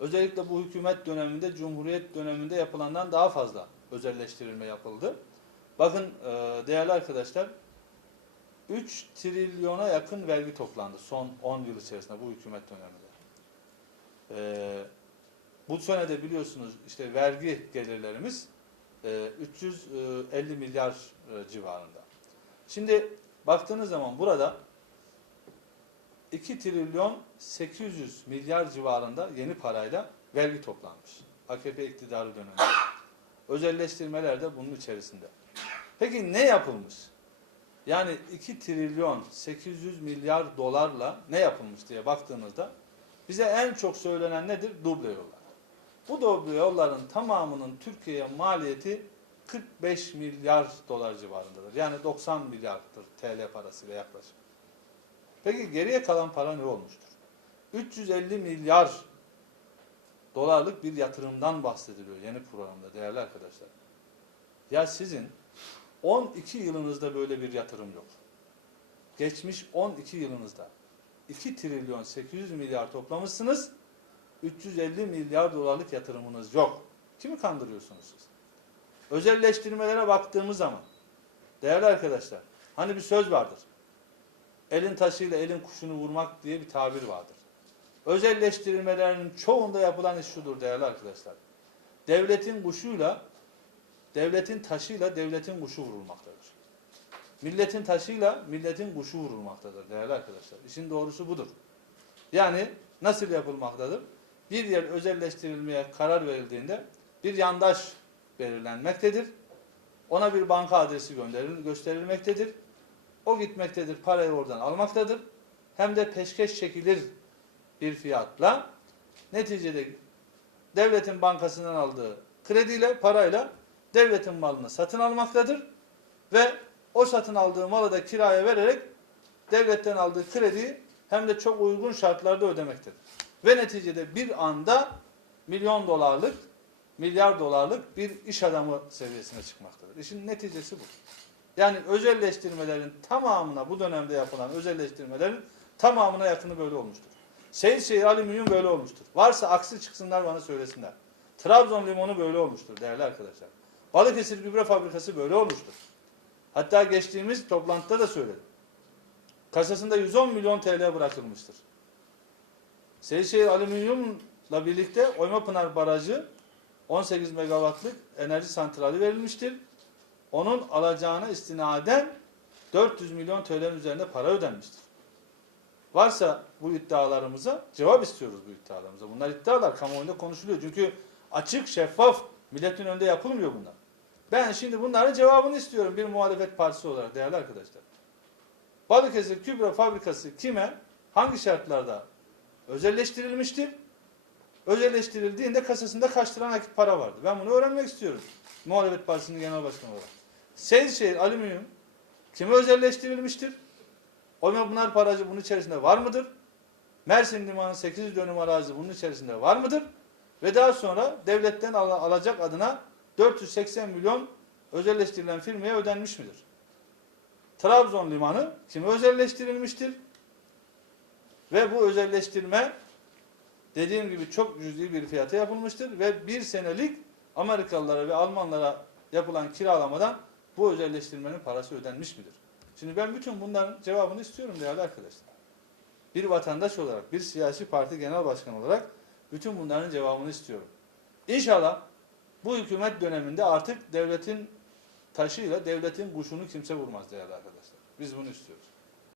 Özellikle bu hükümet döneminde, Cumhuriyet döneminde yapılandan daha fazla özelleştirilme yapıldı. Bakın e, değerli arkadaşlar, 3 trilyona yakın vergi toplandı son 10 yıl içerisinde bu hükümet döneminde. E, bu sene de biliyorsunuz işte vergi gelirlerimiz e, 350 milyar e, civarında. Şimdi baktığınız zaman burada 2 trilyon 800 milyar civarında yeni parayla vergi toplanmış. AKP iktidarı döneminde. Özelleştirmeler de bunun içerisinde. Peki ne yapılmış? Yani 2 trilyon 800 milyar dolarla ne yapılmış diye baktığımızda bize en çok söylenen nedir? Duble yollar. Bu duble yolların tamamının Türkiye'ye maliyeti 45 milyar dolar civarındadır. Yani 90 milyardır TL parasıyla yaklaşık. Peki geriye kalan para ne olmuştur? 350 milyar dolarlık bir yatırımdan bahsediliyor yeni programda değerli arkadaşlar. Ya sizin 12 yılınızda böyle bir yatırım yok. Geçmiş 12 yılınızda 2 trilyon 800 milyar toplamışsınız. 350 milyar dolarlık yatırımınız yok. Kimi kandırıyorsunuz siz? Özelleştirmelere baktığımız zaman değerli arkadaşlar hani bir söz vardır. Elin taşıyla elin kuşunu vurmak diye bir tabir vardır. Özelleştirmelerin çoğunda yapılan iş şudur değerli arkadaşlar. Devletin kuşuyla, devletin taşıyla devletin kuşu vurulmaktadır. Milletin taşıyla milletin kuşu vurulmaktadır değerli arkadaşlar. İşin doğrusu budur. Yani nasıl yapılmaktadır? Bir yer özelleştirilmeye karar verildiğinde bir yandaş belirlenmektedir. Ona bir banka adresi gönderilir, gösterilmektedir. O gitmektedir, parayı oradan almaktadır. Hem de peşkeş çekilir bir fiyatla. Neticede devletin bankasından aldığı krediyle, parayla devletin malını satın almaktadır. Ve o satın aldığı malı da kiraya vererek devletten aldığı krediyi hem de çok uygun şartlarda ödemektedir. Ve neticede bir anda milyon dolarlık, milyar dolarlık bir iş adamı seviyesine çıkmaktadır. İşin neticesi bu. Yani özelleştirmelerin tamamına bu dönemde yapılan özelleştirmelerin tamamına yakını böyle olmuştur. Seyitşehir Alüminyum böyle olmuştur. Varsa aksi çıksınlar bana söylesinler. Trabzon limonu böyle olmuştur değerli arkadaşlar. Balıkesir Gübre Fabrikası böyle olmuştur. Hatta geçtiğimiz toplantıda da söyledim. Kasasında 110 milyon TL bırakılmıştır. Seyitşehir Alüminyum'la birlikte Oymapınar Barajı 18 megawattlık enerji santrali verilmiştir. Onun alacağına istinaden 400 milyon TL'nin üzerinde para ödenmiştir. Varsa bu iddialarımıza cevap istiyoruz bu iddialarımıza. Bunlar iddialar kamuoyunda konuşuluyor. Çünkü açık, şeffaf, milletin önünde yapılmıyor bunlar. Ben şimdi bunların cevabını istiyorum bir muhalefet partisi olarak değerli arkadaşlar. Balıkesir Kübra Fabrikası kime, hangi şartlarda özelleştirilmiştir? Özelleştirildiğinde kasasında kaç lira nakit para vardı? Ben bunu öğrenmek istiyorum. Muhalefet Partisi'nin genel başkanı olarak. Seyirşehir Alüminyum kime özelleştirilmiştir? Oymapınar Barajı bunun içerisinde var mıdır? Mersin Limanı 800 dönüm arazi bunun içerisinde var mıdır? Ve daha sonra devletten al alacak adına 480 milyon özelleştirilen firmaya ödenmiş midir? Trabzon Limanı kime özelleştirilmiştir? Ve bu özelleştirme dediğim gibi çok cüzi bir fiyata yapılmıştır ve bir senelik Amerikalılara ve Almanlara yapılan kiralamadan bu özelleştirmenin parası ödenmiş midir? Şimdi ben bütün bunların cevabını istiyorum değerli arkadaşlar. Bir vatandaş olarak, bir siyasi parti genel başkanı olarak bütün bunların cevabını istiyorum. İnşallah bu hükümet döneminde artık devletin taşıyla devletin kuşunu kimse vurmaz değerli arkadaşlar. Biz bunu istiyoruz.